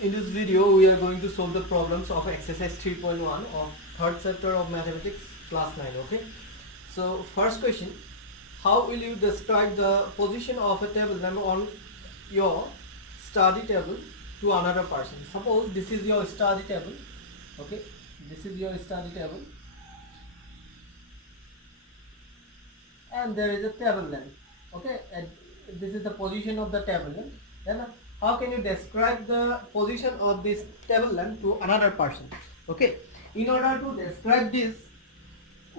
In this video, we are going to solve the problems of exercise 3.1 of third chapter of mathematics class 9. Okay. So first question: how will you describe the position of a table number on your study table to another person? Suppose this is your study table. Okay. This is your study table, and there is a table lamp. Okay, and this is the position of the table lamp. Then how can you describe the position of this table lamp to another person? Okay, in order to describe this,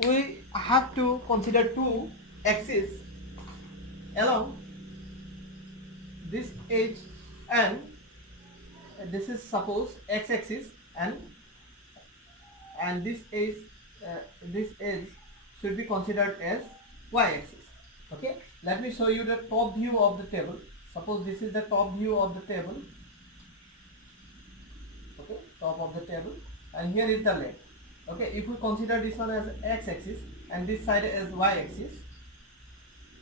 we have to consider two axes along this edge, and this is suppose x-axis, and this edge should be considered as y-axis. Okay, let me show you the top view of the table. Suppose this is the top view of the table. Okay, top of the table, and here is the leg. Okay, if we consider this one as x-axis and this side as y-axis,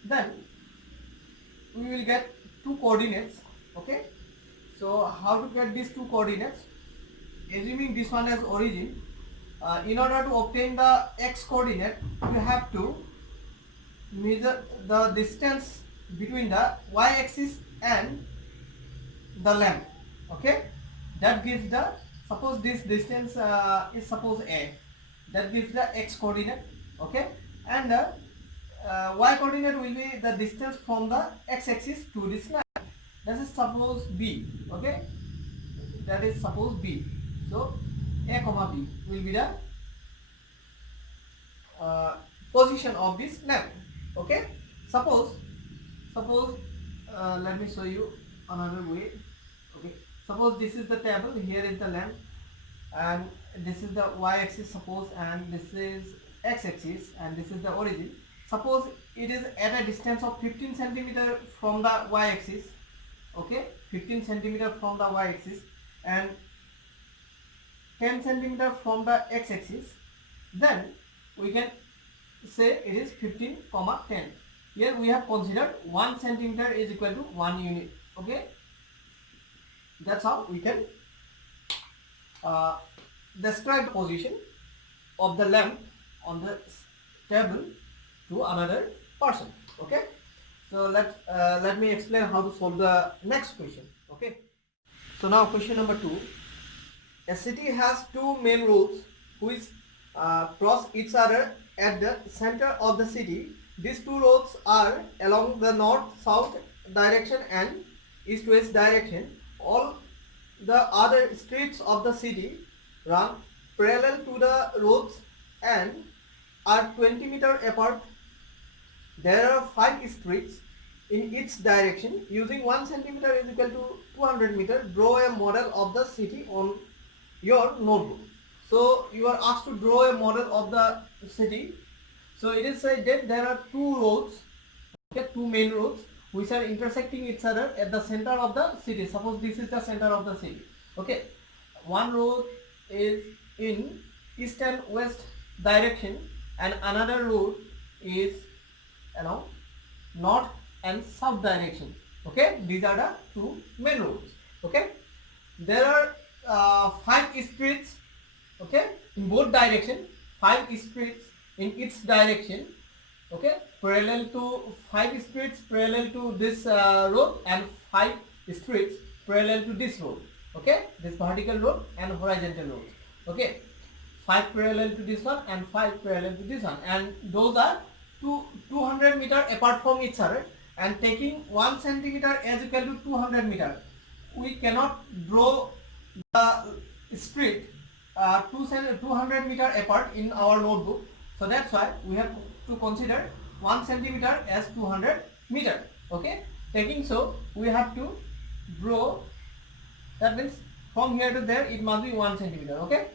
then we will get two coordinates. Okay, so how to get these two coordinates? Assuming this one as origin, in order to obtain the x coordinate, you have to measure the distance between the y-axis and the lamp. Okay, that gives the, suppose this distance is suppose a, that gives the x coordinate. Okay, and the y coordinate will be the distance from the x-axis to this lamp. That is suppose b. Okay, that is suppose b. So a comma b will be the position of this lamp. Okay, suppose let me show you another way. Okay, suppose this is the table, here is the lamp, and this is the y-axis suppose, and this is x-axis, and this is the origin. Suppose it is at a distance of 15 centimeter from the y-axis. Okay, 15 centimeter from the y-axis and 10 centimeter from the x-axis. Then we can say it is 15 comma 10. Here we have considered 1 centimeter is equal to 1 unit. Okay, that's how we can describe the position of the lamp on the table to another person. Okay, so let me explain how to solve the next question. Okay, so now question number 2. A city has two main roads which cross each other at the center of the city. These two roads are along the north-south direction and east-west direction. All the other streets of the city run parallel to the roads and are 20 meters apart. There are 5 streets in each direction. Using 1 centimeter is equal to 200 meters. Draw a model of the city on your notebook. So you are asked to draw a model of the city. So it is said that there are two roads, okay, two main roads which are intersecting each other at the center of the city. Suppose this is the center of the city. Okay, one road is in east and west direction, and another road is along north and south direction. Okay, these are the two main roads. Okay, there are 5 streets. Okay, in both direction, 5 streets in each direction. Okay, parallel to 5 streets parallel to this road, and 5 streets parallel to this road. Okay, this vertical road and horizontal road. Okay, 5 parallel to this one and 5 parallel to this one, and those are 200 meter apart from each other, and taking 1 centimeter as equal to 200 meter, we cannot draw the street 200 meter apart in our notebook. So that's why we have to consider 1 centimeter as 200 meter. Okay, taking, so we have to draw, that means from here to there it must be 1 centimeter. Okay,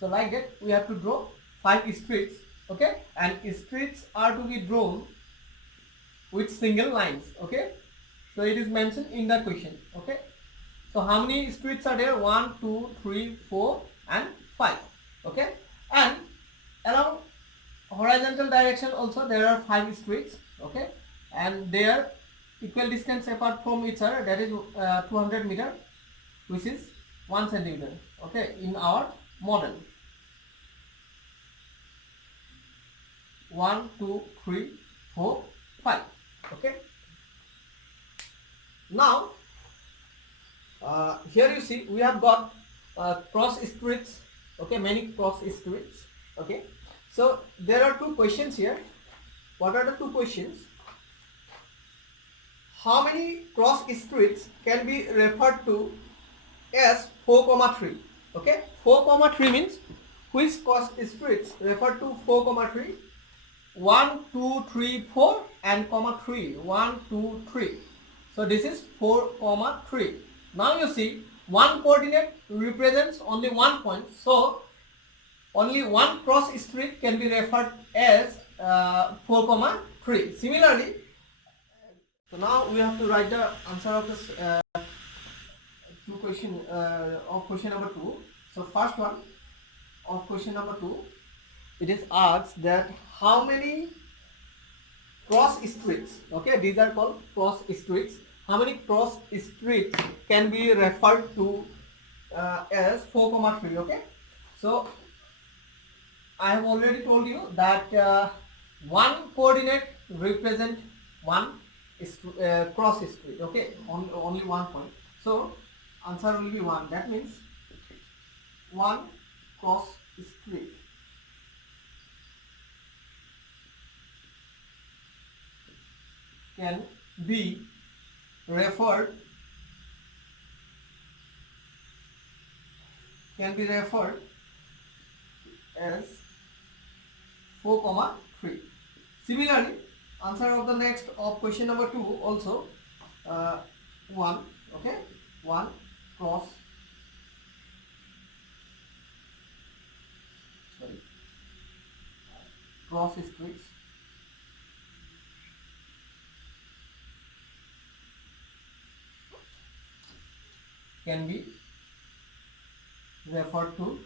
so like that we have to draw 5 streets. Okay, and streets are to be drawn with single lines. Okay, so it is mentioned in the question. Okay, so how many streets are there? 1, 2, 3, 4 and 5. Okay, and along horizontal direction also there are 5 streets. Okay, and they are equal distance apart from each other, that is 200 meter. which is 1 centimeter, okay, in our model. 1 2 3 4 5, okay. Now here you see we have got cross streets, okay, many cross streets, okay. So there are two questions here. What are the two questions? How many cross streets can be referred to as 4,3? Okay, 4,3 means which cross streets refer to 4,3? 1 2 3 4 and comma 3, 1 2 3. So this is 4,3. Now you see one coordinate represents only one point, so only one cross street can be referred as 4,3. Similarly, so now we have to write the answer of this question number 2. So first one of question number 2, it is asked that how many cross streets, okay, these are called cross streets, how many cross streets can be referred to as 4,3, okay. So I have already told you that one coordinate represent one cross street, okay, only one point. So answer will be 1. That means one cross street can be referred as 4,3. Similarly, answer of the next of question number 2 also 1, okay, 1 cross streets can be referred to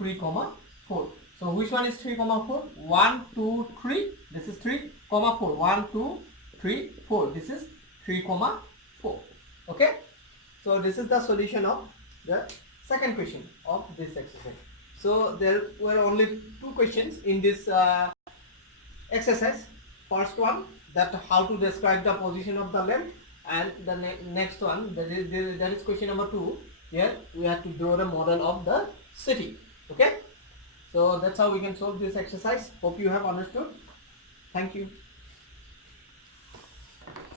3,4. So which one is 3,4? 1 2 3, this is 3, 4, 1 2 3 4, this is 3,4, okay. So this is the solution of the second question of this exercise. So there were only two questions in this exercise. First one, that how to describe the position of the lamp, and the next one, that is question number 2. Here we have to draw the model of the city, okay. So that's how we can solve this exercise. Hope you have understood. Thank you.